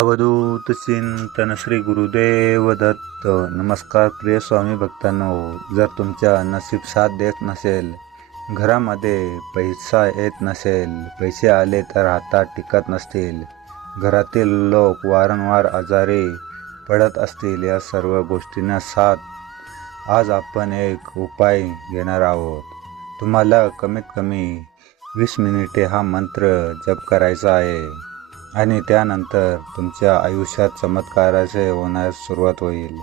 अवधूत चिंतन श्री गुरुदेव दत्त नमस्कार प्रिय स्वामी भक्तांनो जर तुमच्या नसीब साथ देत नसेल घरामध्ये दे पैसा येत नसेल पैसे आले तर हातात टिकत नसतील घरातील लोक वारंवार आजारी पडत असतील या सर्व गोष्टींना साथ आज आपण एक उपाय घेणार आहोत तुम्हाला कमीत कमी वीस मिनिटे हा मंत्र जप करायचा आहे आणि त्यानंतर तुमच्या आयुष्यात चमत्काराचे होण्यास सुरुवात होईल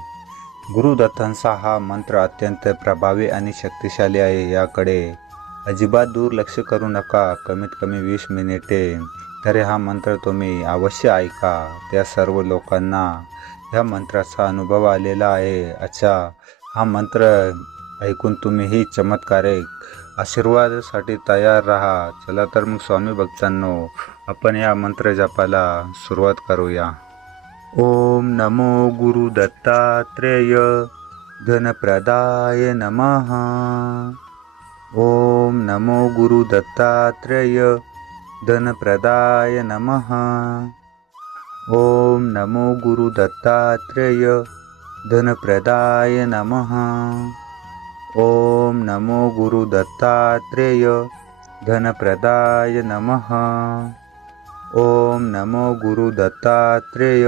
गुरुदत्तांचा हा मंत्र अत्यंत प्रभावी आणि शक्तिशाली आहे याकडे अजिबात दुर्लक्ष करू नका कमीत कमी वीस मिनिटे तरी हा मंत्र तुम्ही अवश्य ऐका त्या सर्व लोकांना ह्या मंत्राचा अनुभव आलेला आहे अच्छा हा मंत्र ऐकून तुम्हीही चमत्कारिक आशीर्वादासाठी तैयार रहा चला तो मैं स्वामी भक्तांनो आपण या मंत्र जपाला सुरुवात करूया ओम नमो गुरु दत्तात्रेय धन प्रदाय नमः ओम नमो गुरु दत्तात्रेय धन प्रदाय नमः ओम नमो गुरु दत्तात्रेय धन प्रदाय नमः ॐ नमो गुरुदत्तात्रेय धनप्रदाय नमः ॐ नमो गुरुदत्तात्रेय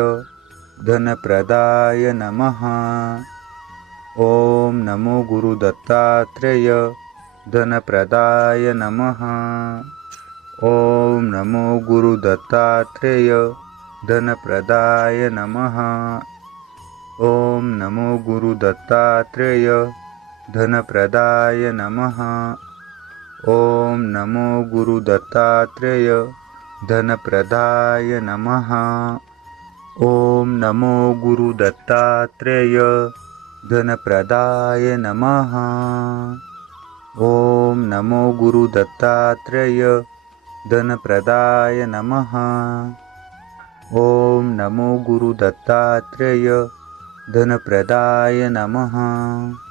धनप्रदाय नमः ॐ नमो गुरुदत्तात्रेय धनप्रदाय नमः ॐ नमो गुरुदत्तात्रेय धनप्रदाय नमः ॐ नमो गुरुदत्तात्रेय धनप्रदाय नमः ॐ नमो गुरुदत्तात्रेय धनप्रदाय नमः ॐ नमो गुरुदत्तात्रेय धनप्रदाय नमः ॐ नमो गुरुदत्तात्रेय धनप्रदाय नमः ॐ नमो गुरुदत्तात्रेय धनप्रदाय गुरु नमः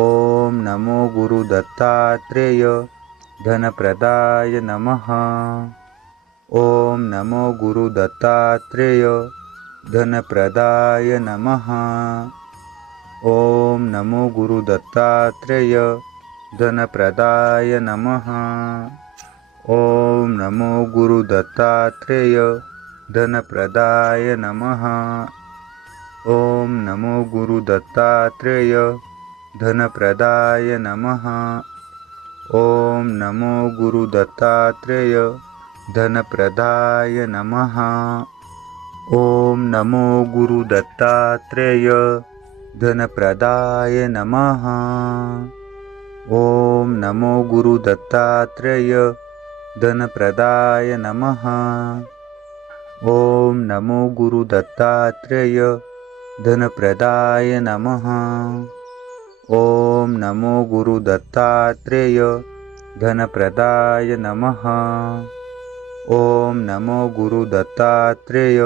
ॐ नमो गुरुदत्तात्रेय धनप्रदाय नमः ॐ नमो गुरुदत्तात्रेय धनप्रदाय नमः ॐ नमो गुरुदत्तात्रेय धनप्रदाय नमः ॐ नमो गुरुदत्तात्रेय धनप्रदाय नमः ॐ नमो गुरुदत्तात्रेय धनप्रदाय नमः ॐ नमो गुरुदत्तात्रेय धनप्रदाय नमः ॐ नमो गुरुदत्तात्रेय धनप्रदाय नमः ॐ नमो गुरुदत्तात्रेय धनप्रदाय नमः ॐ नमो गुरुदत्तात्रेय धनप्रदाय नमः ॐ नमो गुरुदत्तात्रेय धनप्रदाय नमः ॐ नमो गुरुदत्तात्रेय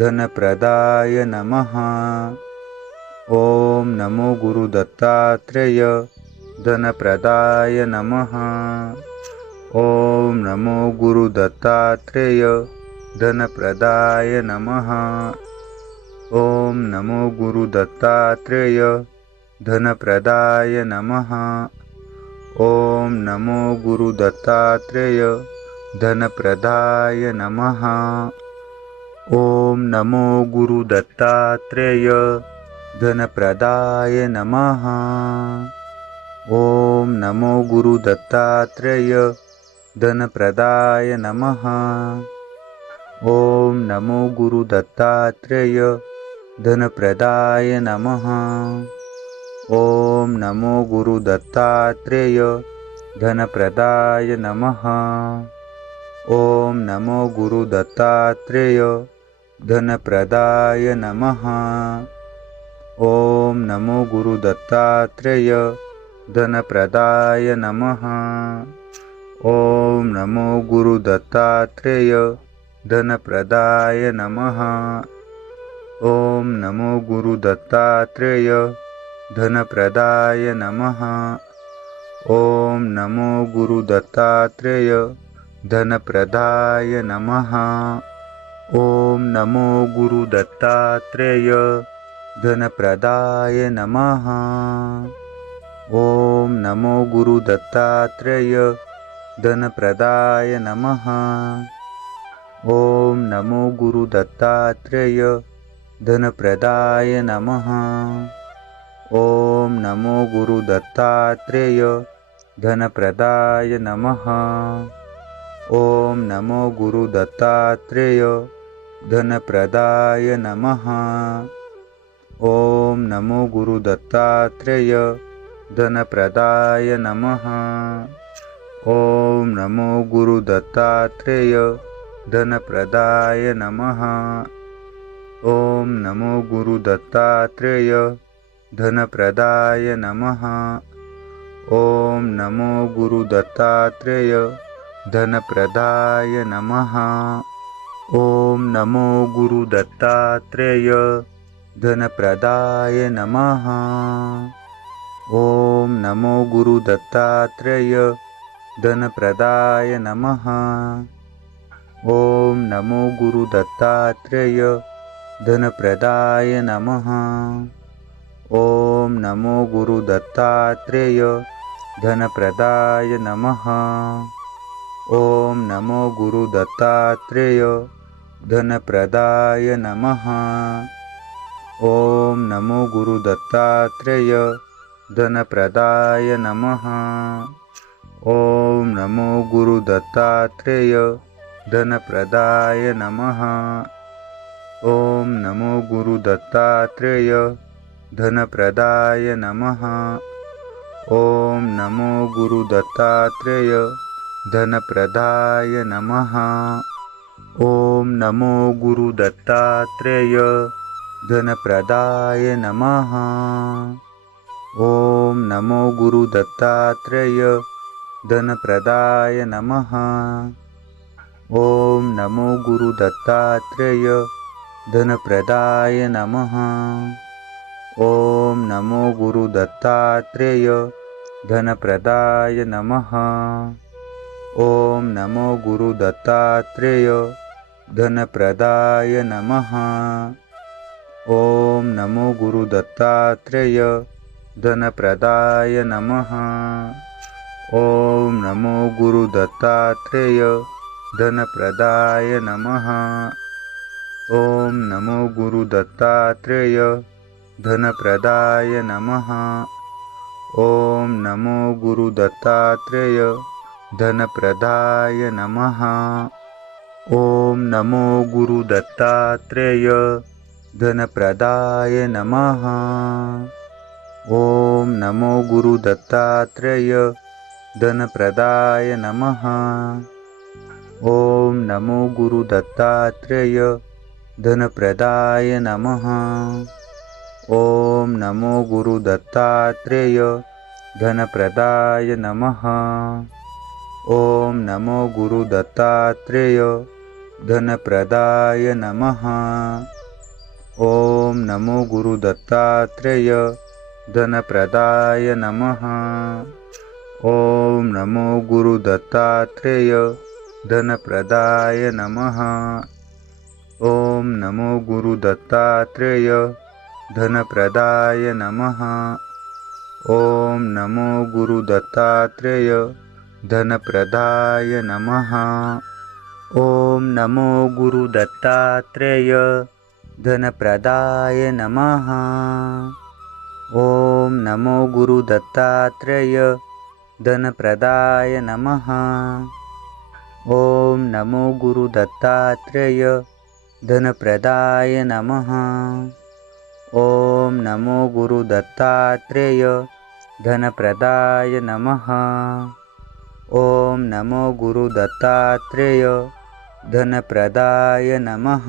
धनप्रदाय नमः ॐ नमो गुरुदत्तात्रेय धनप्रदाय नमः ॐ नमो गुरुदत्तात्रेय धनप्रदाय नमः ॐ नमो गुरुदत्तात्रेय धनप्रदाय नमः ॐ नमो गुरुदत्तात्रेय धनप्रदाय नमः ॐ नमो गुरुदत्तात्रेय धनप्रदाय नमः ॐ नमो गुरुदत्तात्रेय धनप्रदाय नमः ॐ नमो गुरुदत्तात्रेय धनप्रदाय नमः ॐ नमो गुरुदत्तात्रेय धनप्रदाय नमः ॐ नमो गुरुदत्तात्रेय धनप्रदाय नमः ॐ नमो गुरुदत्तात्रेय धनप्रदाय नमः ॐ नमो गुरुदत्तात्रेय धनप्रदाय नमः ॐ नमो गुरुदत्तात्रेय धनप्रदाय नमः ॐ नमो गुरुदत्तात्रेय धनप्रदाय नमः ॐ नमो गुरुदत्तात्रेय धनप्रदाय नमः ॐ नमो गुरुदत्तात्रेय धनप्रदाय नमः ॐ नमो गुरुदत्तात्रेय गुरु धनप्रदाय नमः ॐ नमो गुरुदत्तात्रेय धनप्रदाय नमः ॐ नमो गुरुदत्तात्रेय धनप्रदाय नमः ॐ नमो गुरुदत्तात्रेय धनप्रदाय नमः ॐ नमो गुरुदत्तात्रेय धनप्रदाय नमः ॐ नमो गुरुदत्तात्रेय धनप्रदाय नमः ॐ नमो गुरुदत्तात्रेय धनप्रदाय नमः ॐ नमो गुरुदत्तात्रेय धनप्रदाय नमः ॐ नमो गुरुदत्तात्रेय धनप्रदाय नमः ॐ नमो गुरुदत्तात्रेय धनप्रदाय नमः ॐ नमो गुरुदत्तात्रेय धनप्रदाय नमः ॐ नमो गुरुदत्तात्रेय धनप्रदाय नमः ॐ नमो गुरुदत्तात्रेय धनप्रदाय नमः ॐ नमो गुरुदत्तात्रेय धनप्रदाय नमः ॐ नमो गुरुदत्तात्रेय धनप्रदाय नमः ॐ नमो गुरुदत्तात्रेय धनप्रदाय नमः ॐ नमो गुरुदत्तात्रेय धनप्रदाय नमः ॐ नमो गुरुदत्तात्रेय धनप्रदाय नमः ॐ नमो गुरुदत्तात्रेय धनप्रदाय नमः ॐ नमो गुरुदत्तात्रेय धनप्रदाय नमः ॐ नमो गुरुदत्तात्रेय धनप्रदाय नमः ॐ नमो गुरुदत्तात्रेय धनप्रदाय नमः ॐ नमो गुरुदत्तात्रेय धनप्रदाय नमः ॐ नमो गुरुदत्तात्रेय धनप्रदाय नमः ॐ नमो गुरुदत्तात्रेय धनप्रदाय नमः ॐ नमो गुरुदत्तात्रेय धनप्रदाय नमः ॐ नमो गुरुदत्तात्रेय धनप्रदाय नमः ॐ नमो गुरुदत्तात्रेय धनप्रदाय नमः ॐ नमो गुरुदत्तात्रेय धनप्रदाय नमः ॐ नमो गुरुदत्तात्रेय धनप्रदाय नमः ॐ नमो गुरुदत्तात्रेय धनप्रदाय नमः ॐ नमो गुरुदत्तात्रेय धनप्रदाय नमः ॐ नमो गुरुदत्तात्रेय धनप्रदाय नमः ॐ नमो गुरुदत्तात्रेय धनप्रदाय नमः ॐ नमो गुरुदत्तात्रेय धनप्रदाय नमः ॐ नमो गुरुदत्तात्रेय धनप्रदाय नमः ॐ नमो गुरुदत्तात्रेय धनप्रदाय नमः ॐ नमो गुरुदत्तात्रेय धनप्रदाय नमः ॐ नमो गुरुदत्तात्रेय धनप्रदाय नमः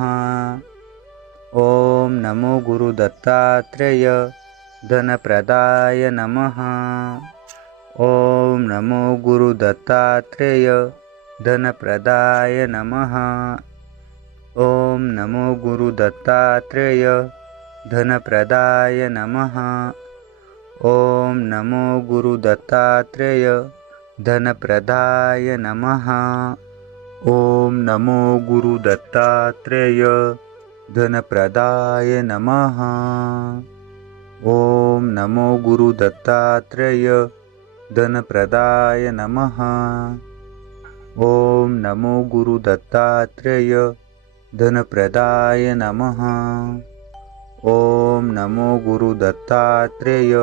ॐ नमो गुरुदत्तात्रेय धनप्रदाय नमः ॐ नमो गुरुदत्तात्रेय धनप्रदाय नमः ॐ नमो गुरुदत्तात्रेय धनप्रदाय नमः ॐ नमो गुरुदत्तात्रेय धनप्रदाय नमः ॐ नमो गुरुदत्तात्रेय धनप्रदाय नमः ॐ नमो गुरुदत्तात्रेय धनप्रदाय नमः ॐ नमो गुरुदत्तात्रेय धनप्रदाय नमः ॐ नमो गुरुदत्तात्रेय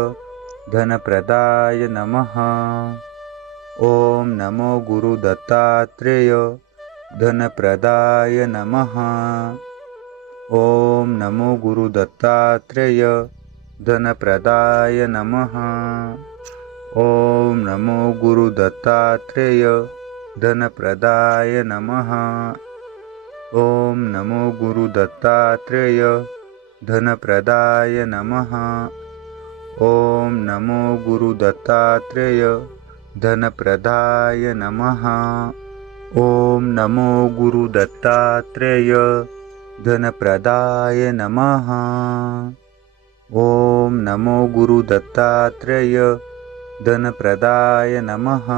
धनप्रदाय नमः ॐ नमो गुरुदत्तात्रेय धनप्रदाय नमः ॐ नमो गुरुदत्तात्रेय धनप्रदाय नमः ॐ नमो गुरुदत्तात्रेय धनप्रदाय नमः ॐ नमो गुरुदत्तात्रेय धनप्रदाय नमः ॐ नमो गुरुदत्तात्रेय धनप्रदाय नमः ॐ नमो गुरुदत्तात्रेय धनप्रदाय नमः ॐ नमो गुरुदत्तात्रेय धनप्रदाय नमः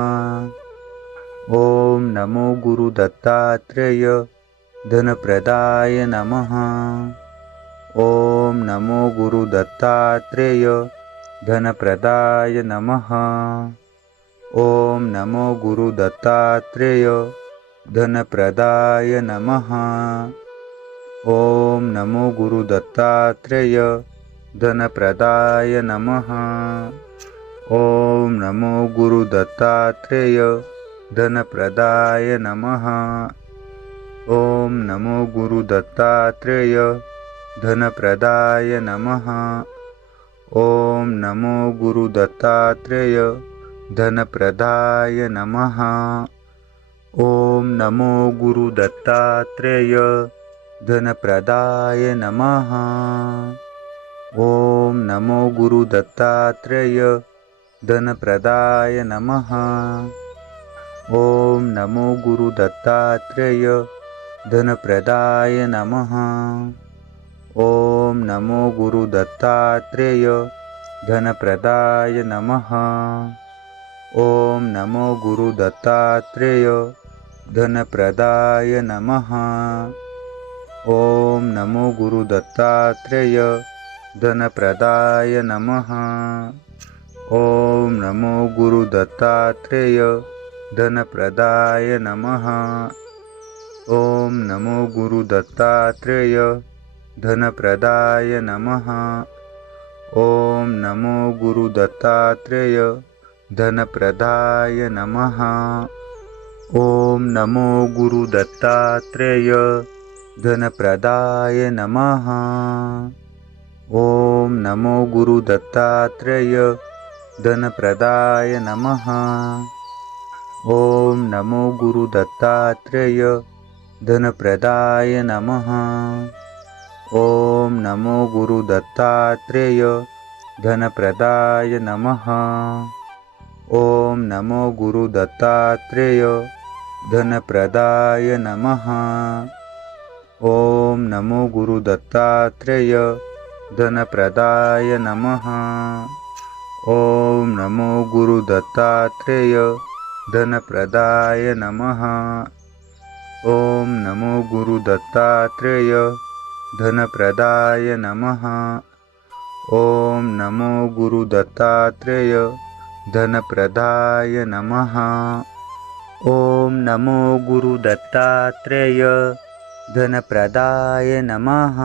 ॐ नमो गुरुदत्तात्रेय धनप्रदाय नमः ॐ नमो गुरुदत्तात्रेय धनप्रदाय नमः ॐ नमो गुरुदत्तात्रेय धनप्रदाय नमः ॐ नमो गुरुदत्तात्रेय धनप्रदाय नमः ॐ नमो गुरुदत्तात्रेय धनप्रदाय नमः ॐ नमो गुरुदत्तात्रेय धनप्रदाय नमः ॐ नमो गुरुदत्तात्रेय धनप्रदाय नमः ॐ नमो गुरुदत्तात्रेय धनप्रदाय नमः ॐ नमो गुरुदत्तात्रेय धनप्रदाय नमः ॐ नमो गुरुदत्तात्रेय धनप्रदाय नमः ॐ नमो गुरुदत्तात्रेय धनप्रदाय नमः ॐ नमो गुरुदत्तात्रेय धनप्रदाय नमः ॐ नमो गुरुदत्तात्रेय धनप्रदाय नमः ॐ नमो गुरुदत्तात्रेय धनप्रदाय नमः ॐ नमो गुरुदत्तात्रेय धनप्रदाय नमः ॐ नमो गुरुदत्तात्रेय धनप्रदाय नमः ॐ नमो गुरुदत्तात्रेय धनप्रदाय नमः ॐ नमो गुरुदत्तात्रेय धनप्रदाय नमः ॐ नमो गुरुदत्तात्रेय धनप्रदाय नमः ॐ नमो गुरुदत्तात्रेय धनप्रदाय नमः ॐ नमो गुरुदत्तात्रेय धनप्रदाय नमः ॐ नमो गुरुदत्तात्रेय धनप्रदाय नमः ॐ नमो गुरुदत्तात्रेय धनप्रदाय नमः ॐ नमो गुरुदत्तात्रेय धनप्रदाय नमः ॐ नमो गुरुदत्तात्रेय धनप्रदाय नमः ॐ नमो गुरुदत्तात्रेय धनप्रदाय नमः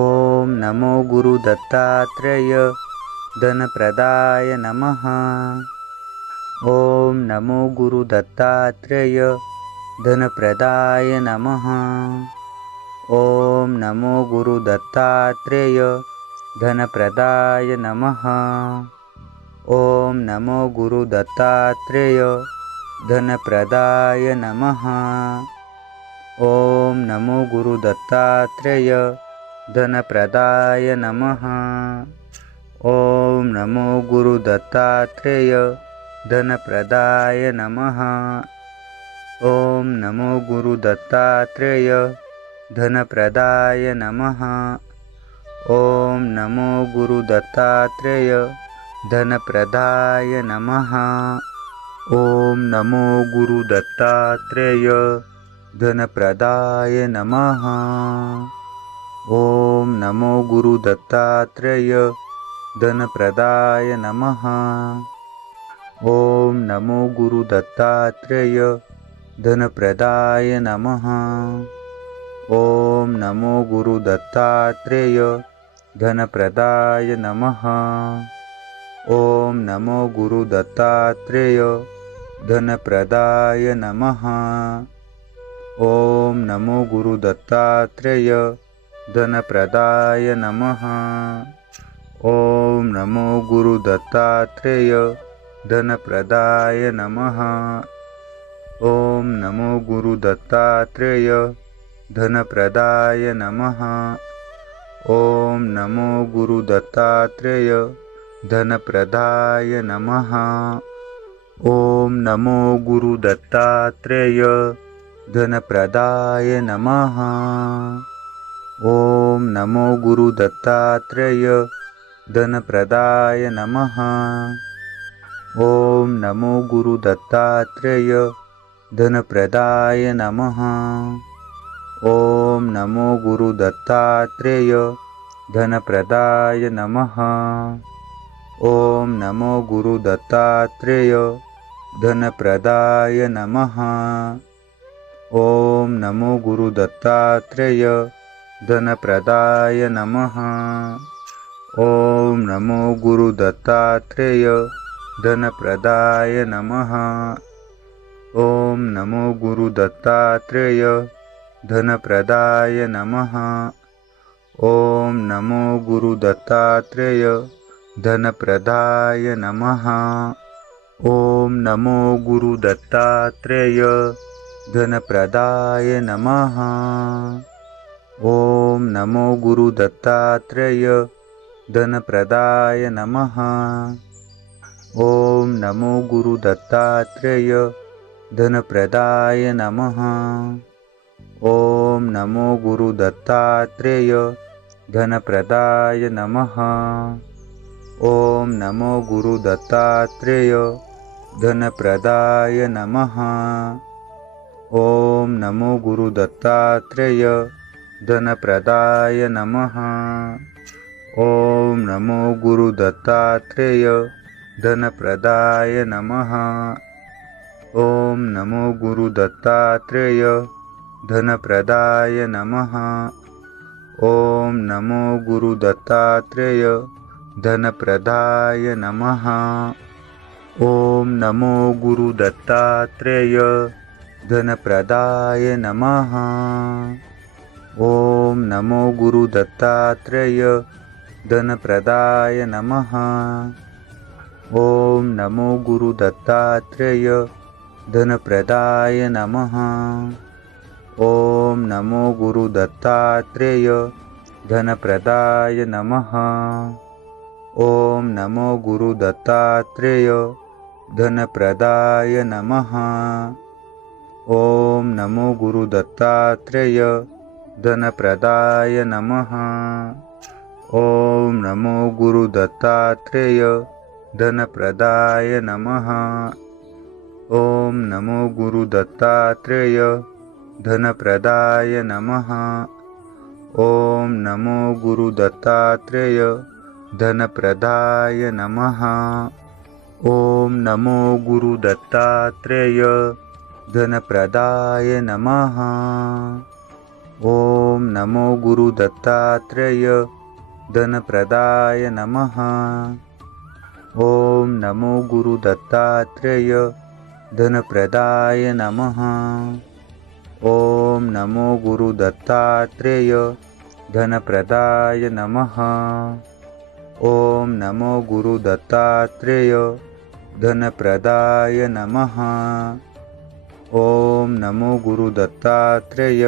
ॐ नमो गुरुदत्तात्रेय धनप्रदाय नमः ॐ नमो गुरुदत्तात्रेय धनप्रदाय नमः ॐ नमो गुरुदत्तात्रेय धनप्रदाय नमः ॐ नमो गुरुदत्तात्रेय धनप्रदाय नमः ॐ नमो गुरुदत्तात्रेय धनप्रदाय नमः ॐ नमो गुरुदत्तात्रेय धनप्रदाय नमः ॐ नमो गुरुदत्तात्रेय धनप्रदाय नमः ॐ नमो गुरुदत्तात्रेय धनप्रदाय नमः ॐ नमो गुरुदत्तात्रेय धनप्रदाय नमः ॐ नमो गुरुदत्तात्रेय धनप्रदाय नमः ॐ नमो गुरुदत्तात्रेय धनप्रदाय नमः ॐ नमो गुरुदत्तात्रेय धनप्रदाय नमः ॐ नमो गुरुदत्तात्रेय धनप्रदाय नमः ॐ नमो गुरुदत्तात्रेय धनप्रदाय नमः ॐ नमो गुरुदत्तात्रेय धनप्रदाय नमः ॐ नमो गुरुदत्तात्रेय धनप्रदाय नमः ॐ नमो गुरुदत्तात्रेय धनप्रदाय नमः ॐ नमो गुरुदत्तात्रेय धनप्रदाय नमः ॐ नमो गुरुदत्तात्रेय धनप्रदाय नमः ॐ नमो गुरुदत्तात्रेय धनप्रदाय नमः ॐ नमो गुरुदत्तात्रेय धनप्रदाय नमः ॐ नमो गुरुदत्तात्रेय धनप्रदाय नमः ॐ नमो गुरुदत्तात्रेय धनप्रदाय नमः ॐ नमो गुरुदत्तात्रेय धनप्रदाय नमः ॐ नमो गुरुदत्तात्रेय धनप्रदाय नमः ॐ नमो गुरुदत्तात्रेय धनप्रदाय नमः ॐ नमो गुरुदत्तात्रेय धनप्रदाय नमः ॐ नमो गुरुदत्तात्रेय धनप्रदाय नमः ॐ नमो गुरुदत्तात्रेय धनप्रदाय नमः ॐ नमो गुरुदत्तात्रेय धनप्रदाय नमः ॐ नमो गुरुदत्तात्रेय धनप्रदाय नमः ॐ नमो गुरुदत्तात्रेय धनप्रदाय नमः ॐ नमो गुरुदत्तात्रेय धनप्रदाय नमः ॐ नमो गुरुदत्तात्रेय धनप्रदाय नमः ॐ नमो गुरुदत्तात्रेय धनप्रदाय नमः ॐ नमो गुरुदत्तात्रेय धनप्रदाय नमः ॐ नमो गुरुदत्तात्रेय धनप्रदाय नमः ॐ नमो गुरुदत्तात्रेय धनप्रदाय नमः ॐ नमो गुरुदत्तात्रेय धनप्रदाय नमः ॐ नमो गुरुदत्तात्रेय धनप्रदाय नमः ॐ नमो गुरुदत्तात्रेय धनप्रदाय नमः ॐ नमो गुरुदत्तात्रेय धनप्रदाय नमः ॐ नमो गुरुदत्तात्रेय धनप्रदाय नमः ॐ नमो गुरुदत्तात्रेय धनप्रदाय नमः ॐ नमो गुरुदत्तात्रेय धनप्रदाय नमः ॐ नमो गुरुदत्तात्रेय धनप्रदाय नमः ॐ नमो गुरुदत्तात्रेय धनप्रदाय नमः ॐ नमो गुरुदत्तात्रेय धनप्रदाय नमः ॐ नमो गुरुदत्तात्रेय धनप्रदाय नमः ॐ नमो गुरुदत्तात्रेय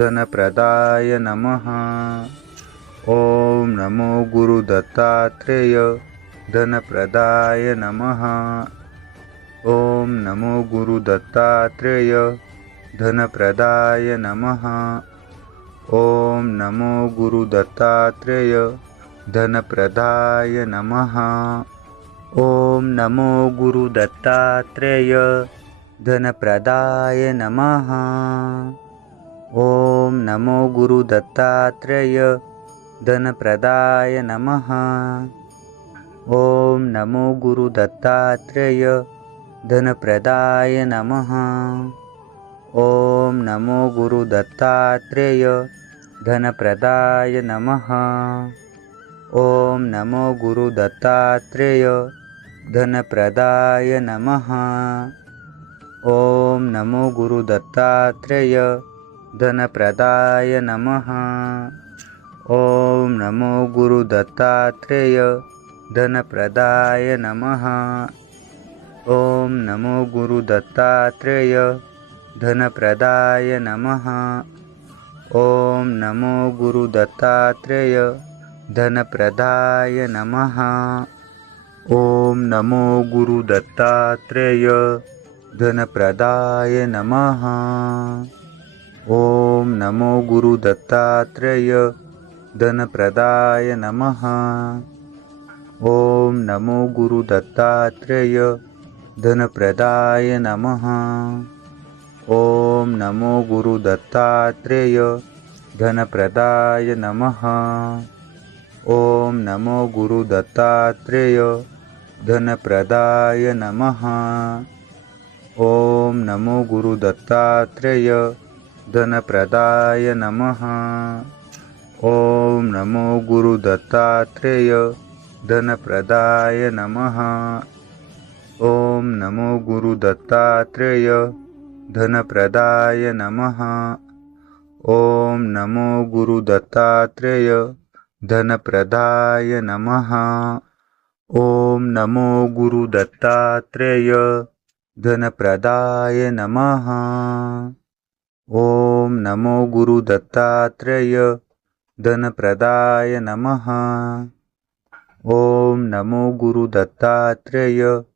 धनप्रदाय नमः ॐ नमो गुरुदत्तात्रेय धनप्रदाय नमः ॐ नमो गुरुदत्तात्रेय धनप्रदाय नमः ॐ नमो गुरुदत्तात्रेय धनप्रदाय नमः ॐ नमो गुरुदत्तात्रेय धनप्रदाय नमः ॐ नमो गुरुदत्तात्रेय धनप्रदाय नमः ॐ नमो गुरुदत्तात्रेय धनप्रदाय नमः ॐ नमो गुरुदत्तात्रेय धनप्रदाय नमः ॐ नमो गुरुदत्तात्रेय धनप्रदाय नमः ॐ नमो गुरुदत्तात्रेय धनप्रदाय नमः ॐ नमो गुरुदत्तात्रेय धनप्रदाय नमः ॐ नमो गुरुदत्तात्रेय धनप्रदाय नमः ॐ नमो गुरुदत्तात्रेय धनप्रदाय नमः ॐ नमो गुरुदत्तात्रेय धनप्रदाय नमः ॐ नमो गुरुदत्तात्रेय धनप्रदाय नमः ॐ नमो गुरुदत्तात्रेय धनप्रदाय नमः ॐ नमो गुरुदत्तात्रेय धनप्रदाय नमः ॐ नमो गुरुदत्तात्रेय धनप्रदाय नमः ॐ नमो गुरुदत्तात्रेय धनप्रदाय नमः ॐ नमो गुरुदत्तात्रेय धनप्रदाय नमः ॐ नमो गुरुदत्तात्रेय धनप्रदाय नमः ॐ नमो गुरुदत्तात्रेय धनप्रदाय नमः ॐ नमो गुरुदत्तात्रेय धनप्रदाय नमः ॐ नमो गुरुदत्तात्रेय धनप्रदाय नमः ॐ नमो गुरुदत्तात्रेय